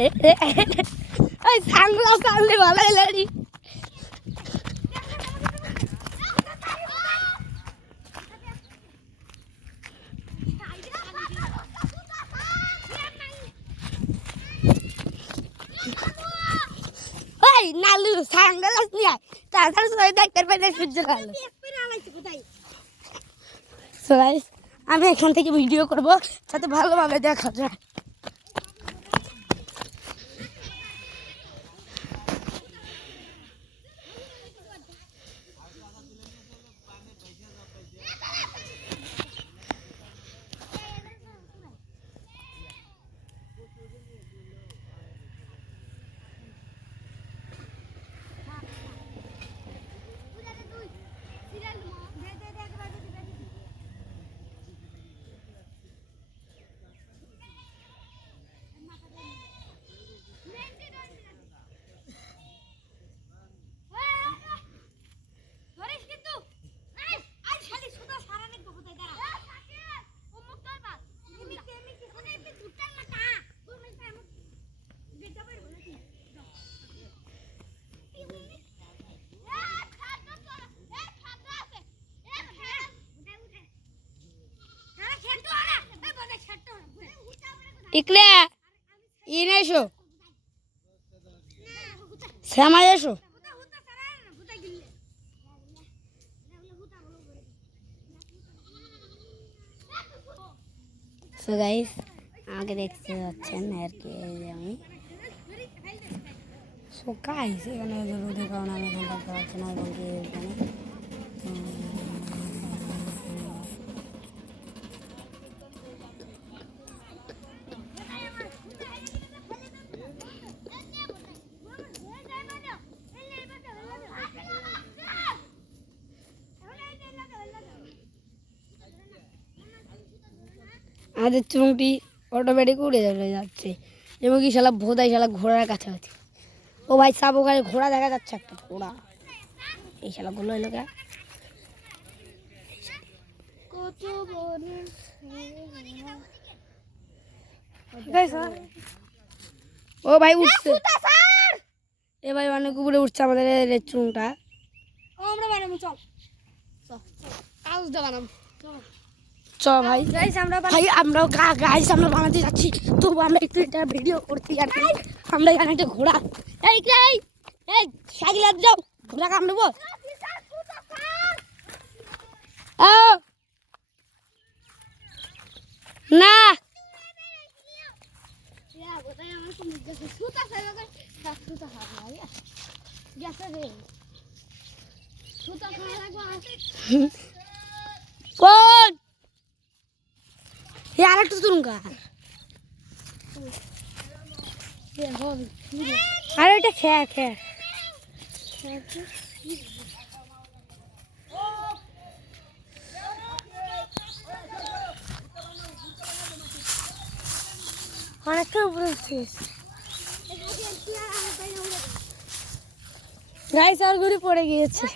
ওই সাংলা সামলে ভালো এলারি ওই নালু সাংলাস নিয়ে তাছাড়া সবাই ডাক্তার পাইলে সহ্য করে সো গাইস আমি এখান থেকে ভিডিও করব যাতে ভালোভাবে দেখা যায়। इकडे येशो श्यामा येशो सो गाइस आगे देखते যাচ্ছেন আর কি আমি সো গাইস এখানে রোদে কারণে আমি এখানে থাকতে পারছি না এবং কি এখানে আমাদের চুংটি অটোমেটিক উড়ে যাচ্ছে এবং কি শালা ভোদাই শালা ঘোড়ার কাছাকাছি। ও ভাই সাপ ওখানে ঘোড়া দেখা যাচ্ছে একটা ঘোড়া এই শালা গুলো এলো কে ও ভাই উঠছে এ ভাই অনেক উপরে উঠছে আমাদের চুংটা আমরা বানাবো চল কাজ দে বানাবো চল ভাই গাইস আমরা গাইস আমরা বানাতে যাচ্ছি তো আমরা একটু এটা ভিডিও করতে আর আমরা এখানে একটা ঘোড়া এই সাইকেল যাও ঘোড়া কামড়বো না কোন यार तो सुनूंगा अरे এটা খেয়ে অনেক উপরে উঠছিস গাইস আর ঘুরে পড়ে গিয়েছে।